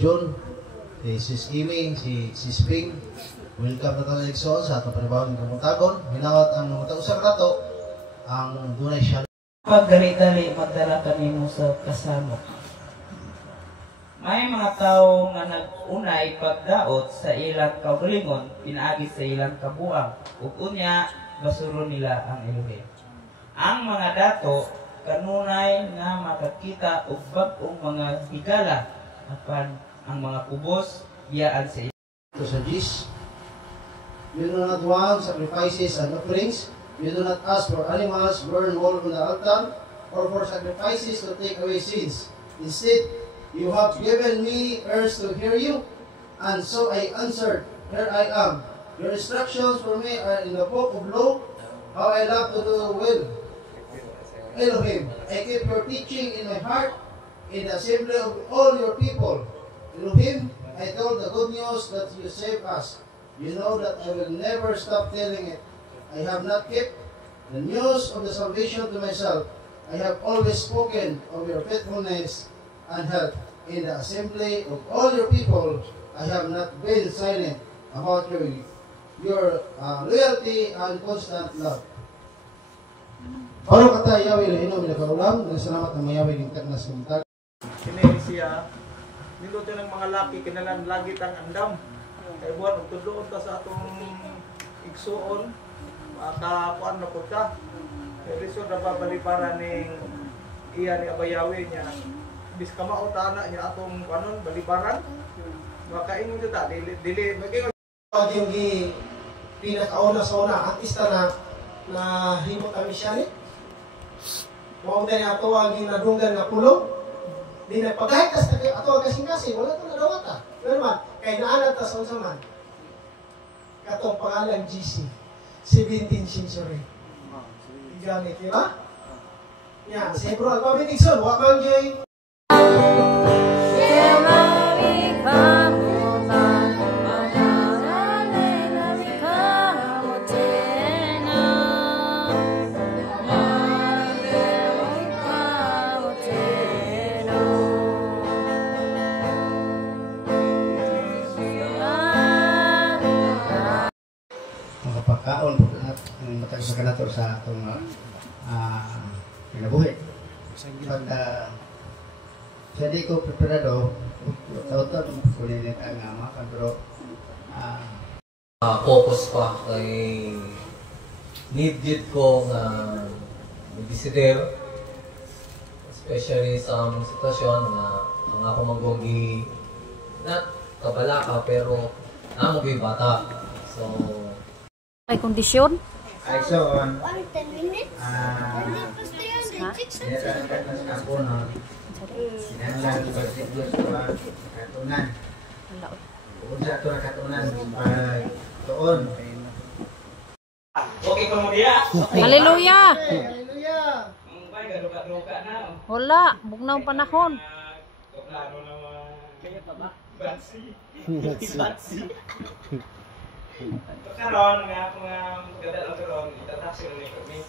June, si Sis Ewing, si Sis Ping. Welcome na tayo Exxon sa atong panibawang kamuntagon. Hinawat ang mga tausang rato ang dunay siya. Pag dali-dali, magdala kami mo sa kasama. May mga tao nga nag-unay pagdaot sa ilang kaugalingon, pinaagi sa ilang kabuang, ug unya basuro nila ang Elohim. Ang mga dato kanunay nga makakita og bag-ong mga higala apan ang mga kubos iyaan sa ito sa Gis. You do not want sacrifices and offerings. You do not ask for animals burned whole on the altar, or for sacrifices to take away sins. Instead, you have given me ears to hear you, and so I answered, here I am. Your instructions for me are in the book of law. How I love to do will. Elohim, I keep your teaching in my heart, in the assembly of all your people. Elohim, I told the good news that you save us. You know that I will never stop telling it. I have not kept the news of the salvation to myself. I have always spoken of your faithfulness and help. In the assembly of all your people, I have not been silent about your loyalty and constant love. Paano kata Yahweh inom na kaulam, salamat na mayawin ng taknas kumtag. Sineri siya, niluto ng mga laki, kinalan lagi tang andam. Kaya buwan, magtuloon ka sa atong igsuon, makakuan na po ka. Kaya riso na babaliparan ng iya ni Abayawi niya. Bis ka mautana niya atong panon, baliparan. Makaingon dito, dili, mag-ingon. Yung pinakauna sa una, artista na himot kami siya ni. Maunta niya ito ang ginadunggan na pulong. Di na pagkahitas na kayo, ito ang kasing-kasing, wala ito na dawata. Pero man, kay naanat ta sa unsaman. Katong pangalan GC, 17th century. Gamit, di ba? Yan, si Hebron, pabitigson, wakang yun. Pagkaon ang matang sa kanator sa atong pinabuhi. Pag siya di ko preparado, tawag-tawag kunin ang makan, pero focus pa kay needed ko nga mag-desider, especially sa among sitwasyon na ang ako magwagi na kabala ka pero amo gyud bata. So ay kondisyon? Ay so, 10 minutes? ako na sinanglan ko sa katunan. Usa to na katunan para tuon. Okay ko mo diya. Hallelujah. Hallelujah. Bay gaduka na. Wala, bugnaw panahon. Plano na kaya pa ba? Batsi. Karon nga ako nga magdala lang karon itataksil ni kami.